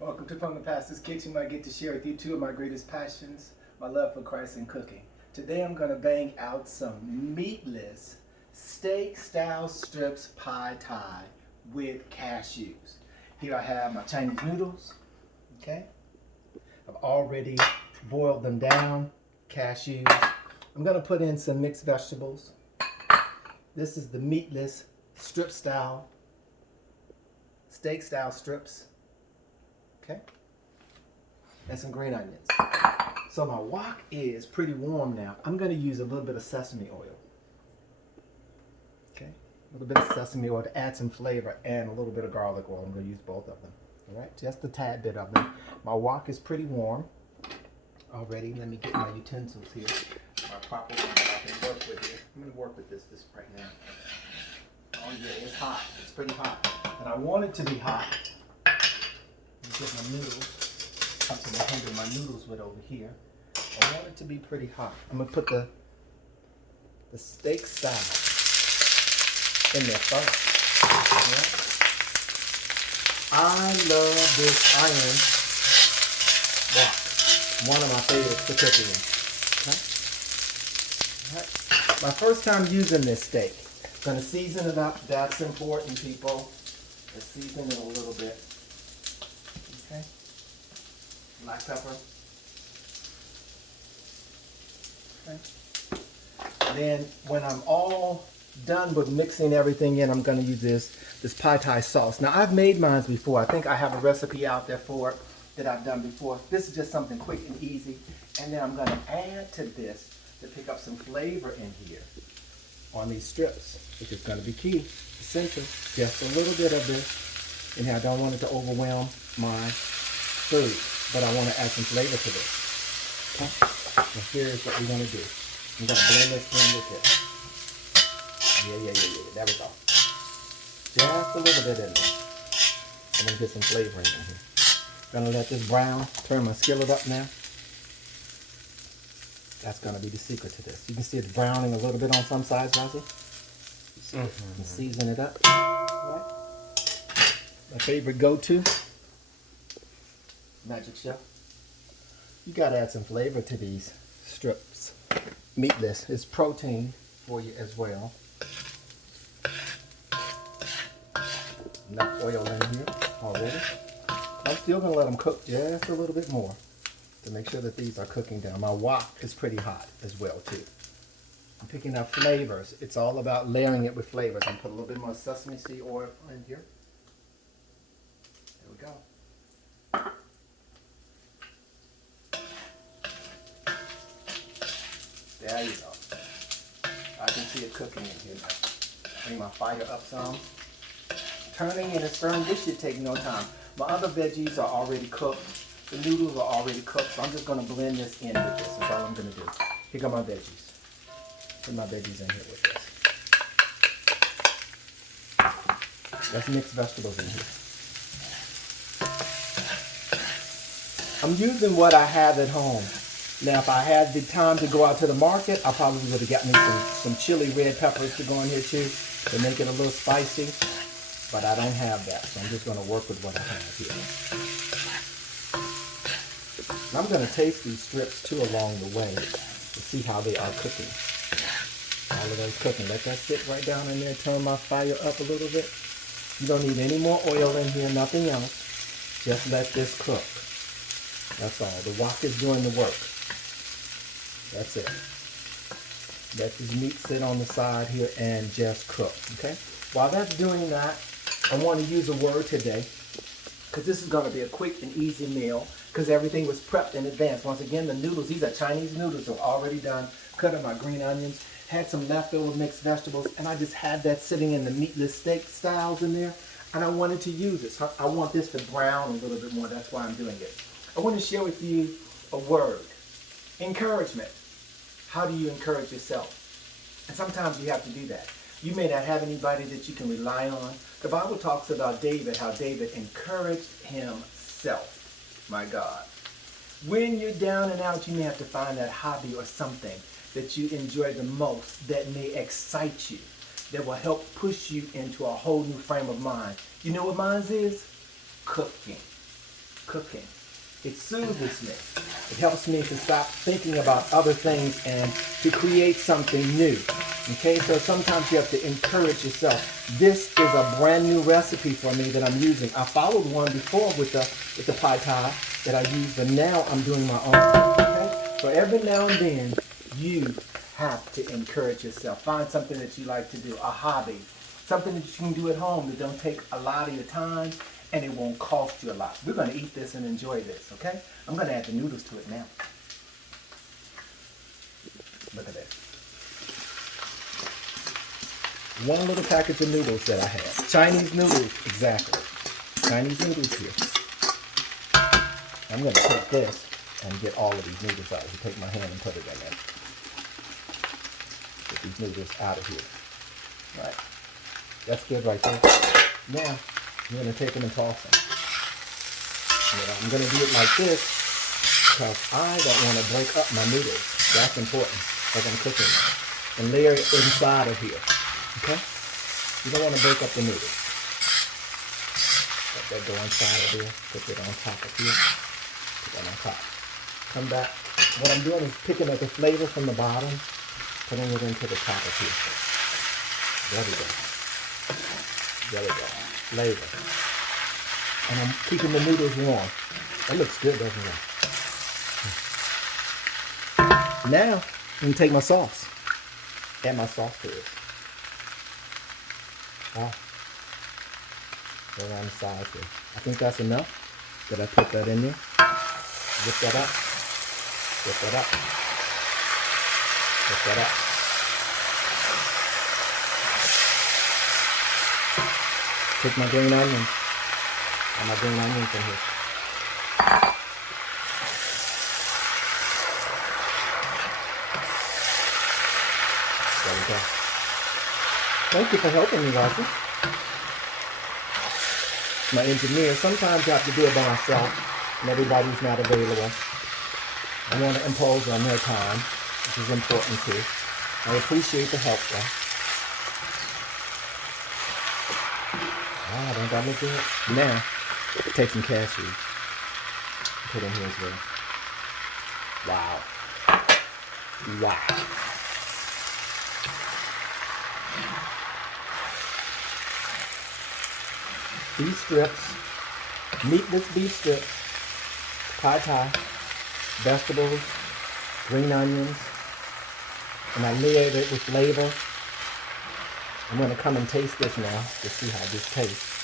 Welcome to From the Pastor's Kitchen, where I get to share with you two of my greatest passions, my love for Christ and cooking. Today I'm going to bang out some meatless steak-style strips pie thai with cashews. Here I have my Chinese noodles, okay? I've already boiled them down, cashews. I'm going to put in some mixed vegetables. This is the meatless strip-style, steak-style strips. Okay, and some green onions. So my wok is pretty warm now. I'm going to use a little bit of sesame oil. Okay, a little bit of sesame oil to add some flavor and a little bit of garlic oil. I'm going to use both of them. All right, just a tad bit of them. My wok is pretty warm already. Let me get my utensils here. My proper one that I can work with here. I'm going to work with this right now. Oh yeah, it's hot. It's pretty hot. And I want it to be hot. Get my noodles, something to handle my noodles with over here. I want it to be pretty hot. I'm gonna put the steak style in there first. Right? I love this iron wok. One of my favorites to cook in. Okay? Right. My first time using this steak. Gonna season it up. That's important, people. Let's season it a little bit. Okay, black pepper. Okay. Then when I'm all done with mixing everything in, I'm going to use this pie thai sauce. Now I've made mine before. I think I have a recipe out there for it that I've done before. This is just something quick and easy. And then I'm going to add to this to pick up some flavor in here on these strips, which is going to be key, essential. Just a little bit of this. And here I don't want it to overwhelm my food, but I want to add some flavor to this. Okay? And here's what we're going to do. I'm going to blend this in with this. Yeah. There we go. Just a little bit in there. I'm going to get some flavor in here. Going to let this brown. Turn my skillet up now. That's going to be the secret to this. You can see it's browning a little bit on some sides, Rosie. And season it up. Right? My favorite go-to, Magic Chef. You gotta add some flavor to these strips. Meatless is protein for you as well. Enough oil in here already. I'm still gonna let them cook just a little bit more to make sure that these are cooking down. My wok is pretty hot as well too. I'm picking up flavors. It's all about layering it with flavors. I'm gonna put a little bit more sesame seed oil in here. There we go. There you go. I can see it cooking in here now. Bring my fire up some. Turning and stirring, this should take no time. My other veggies are already cooked. The noodles are already cooked, so I'm just going to blend this in with this. That's all I'm going to do. Here go my veggies. Put my veggies in here with this. Let's mix vegetables in here. I'm using what I have at home. Now, if I had the time to go out to the market, I probably would have got me some chili red peppers to go in here too, to make it a little spicy. But I don't have that, so I'm just going to work with what I have here. And I'm going to taste these strips too along the way to see how they are cooking. All of those cooking. Let that sit right down in there. Turn my fire up a little bit. You don't need any more oil in here, nothing else. Just let this cook. That's all. The wok is doing the work. That's it. Let this meat sit on the side here and just cook, okay? While that's doing that, I want to use a word today because this is going to be a quick and easy meal because everything was prepped in advance. Once again, the noodles, these are Chinese noodles, are already done. Cut up my green onions, had some leftover mixed vegetables, and I just had that sitting in the meatless steak styles in there, and I wanted to use it. So I want this to brown a little bit more. That's why I'm doing it. I want to share with you a word. Encouragement. How do you encourage yourself? And sometimes you have to do that. You may not have anybody that you can rely on. The Bible talks about David, how David encouraged himself. My God. When you're down and out, you may have to find that hobby or something that you enjoy the most that may excite you, that will help push you into a whole new frame of mind. You know what mine is? Cooking. cooking. It soothes me. It helps me to stop thinking about other things and to create something new. Okay, so sometimes you have to encourage yourself. This is a brand new recipe for me that I'm using. I followed one before with the pad thai that I used, but now I'm doing my own. Okay, so every now and then you have to encourage yourself. Find something that you like to do, a hobby, something that you can do at home that don't take a lot of your time and it won't cost you a lot. We're going to eat this and enjoy this, okay? I'm going to add the noodles to it now. Look at this. One little package of noodles that I have. Chinese noodles, exactly. Chinese noodles here. I'm going to take this and get all of these noodles out. You take my hand and put it in there. Get these noodles out of here. All right. That's good right there. Now, I'm going to take them and toss them. I'm going to do it like this because I don't want to break up my noodles. That's important as I'm cooking them. And layer it inside of here. Okay? You don't want to break up the noodles. Let that go inside of here. Put it on top of here. Put that on top. Come back. What I'm doing is picking up the flavor from the bottom, putting it into the top of here. There we go. There we go. Flavor. And I'm keeping the noodles warm. That looks good, doesn't it? Now, I'm going to take my sauce. Add my sauce to it. Wow. Go around the sides there. I think that's enough. Did I put that in there? Lift that up. Lift that up. Lift that up. Take my green onions. And my green onions in here. There we go. Thank you for helping me, Rosie. My engineer. Sometimes you have to do it by myself, and everybody's not available. I want to impose on their time, which is important too. I appreciate the help, though. Ah, don't that look good? Now, take some cashews. Put in here as well. Wow. Wow. Beef strips, meatless beef strips, pad thai, vegetables, green onions, and I layered it with flavor. I'm going to come and taste this now to see how this tastes.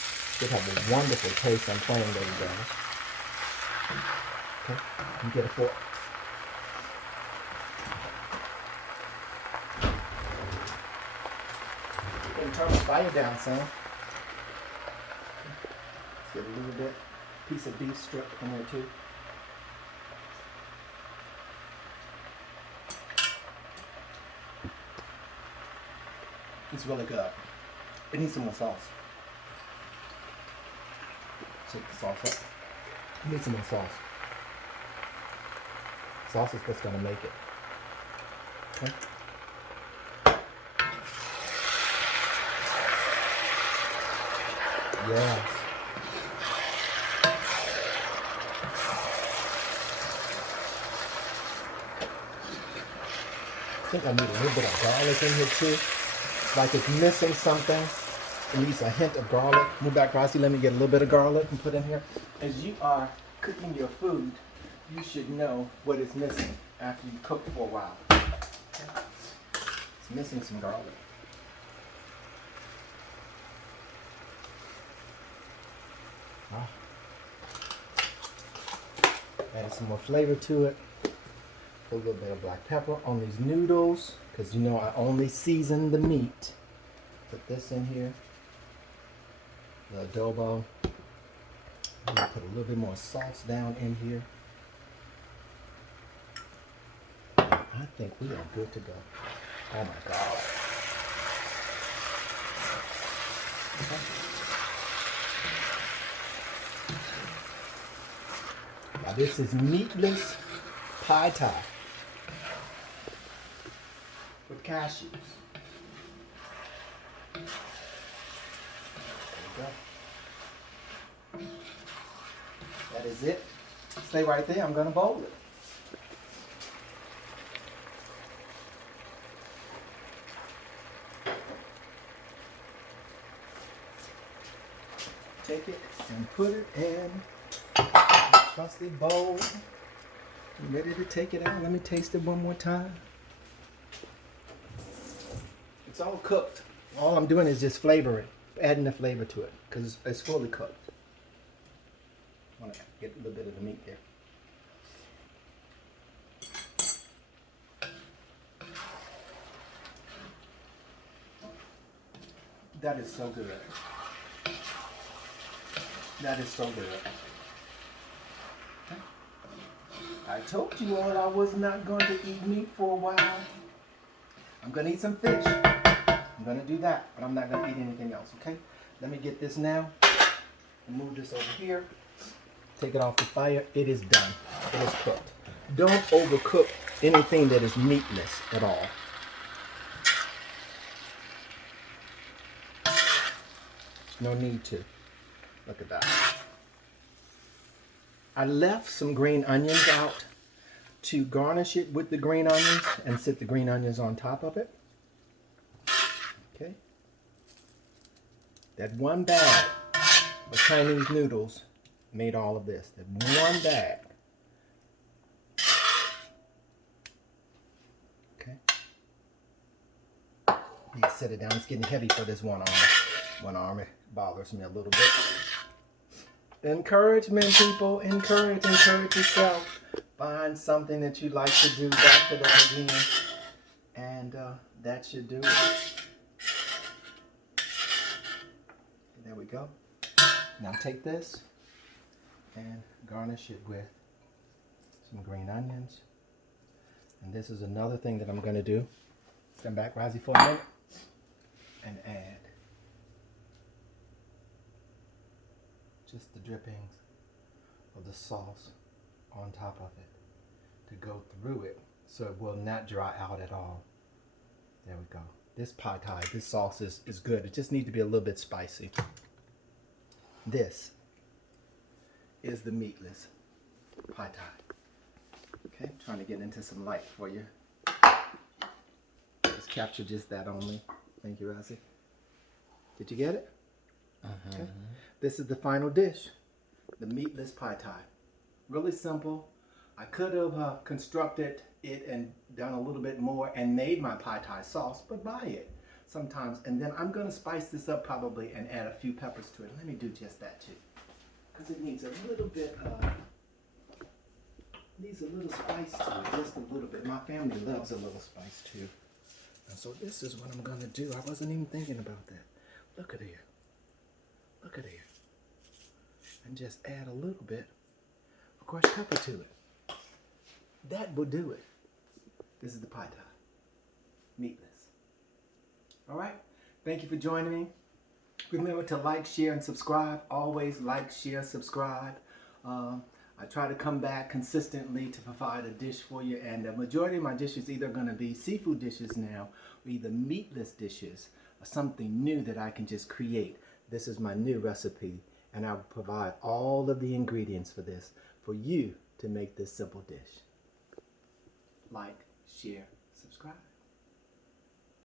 It has a wonderful taste. I'm playing those guys. Okay, let me get a fork. I'm going to turn the fire down some. Let's get a little bit, piece of beef strip in there too. It's really good. It needs some more sauce. Shake the sauce up. It needs some more sauce. Sauce is what's gonna make it. Okay. Yes. I think I need a little bit of garlic in here too. Like it's missing something. It needs a hint of garlic. Move back, Rossi. Let me get a little bit of garlic and put in here. As you are cooking your food, you should know what is missing after you cook for a while. It's missing some garlic. Ah. Add some more flavor to it. Put a little bit of black pepper on these noodles, because you know I only season the meat. Put this in here. The adobo. I'm going to put a little bit more sauce down in here. I think we are good to go. Oh my God. Okay. Now this is meatless pad thai with cashews. There we go. Add That is it. Stay right there. I'm going to bowl it. Take it and put it in the trusty bowl. I'm ready to take it out. Let me taste it one more time. It's all cooked. All I'm doing is just flavoring, adding the flavor to it because it's fully cooked. I want to get a little bit of the meat there. That is so good. That is so good. I told you all I was not going to eat meat for a while. I'm going to eat some fish. I'm going to do that, but I'm not going to eat anything else, okay? Let me get this now and move this over here. Take it off the fire. It is done. It is cooked. Don't overcook anything that is meatless at all. No need to. Look at that. I left some green onions out to garnish it with the green onions and sit the green onions on top of it. Okay. That one bag of Chinese noodles made all of this. That one bag. Okay. Need to set it down. It's getting heavy for this one arm. One arm, it bothers me a little bit. Encouragement, people. Encourage yourself. Find something that you like to do. Back to that again. And that should do it. There we go. Now take this and garnish it with some green onions. And this is another thing that I'm going to do. Stand back, Rosie, for a minute. And add just the drippings of the sauce on top of it to go through it so it will not dry out at all. There we go. This pad thai, this sauce is good. It just needs to be a little bit spicy. This is the meatless pad thai. Okay, trying to get into some light for you. Just capture just that only. Thank you, Rosie. Did you get it? Okay. This is the final dish, the meatless pad thai. Really simple. I could have constructed it and done a little bit more and made my pad thai sauce, but buy it sometimes. And then I'm going to spice this up probably and add a few peppers to it. Let me do just that too, because it needs a little bit needs a little spice to it, just a little bit. My family loves a little spice too. And so this is what I'm going to do. I wasn't even thinking about that. Look at here. Look at here. And just add a little bit of crushed pepper to it. That will do it. This is the pad thai. Meatless. All right. Thank you for joining me. Remember to like, share, and subscribe. Always like, share, subscribe. I try to come back consistently to provide a dish for you, and the majority of my dishes either going to be seafood dishes now, or either meatless dishes, or something new that I can just create. This is my new recipe, and I will provide all of the ingredients for this, for you to make this simple dish. Like, share,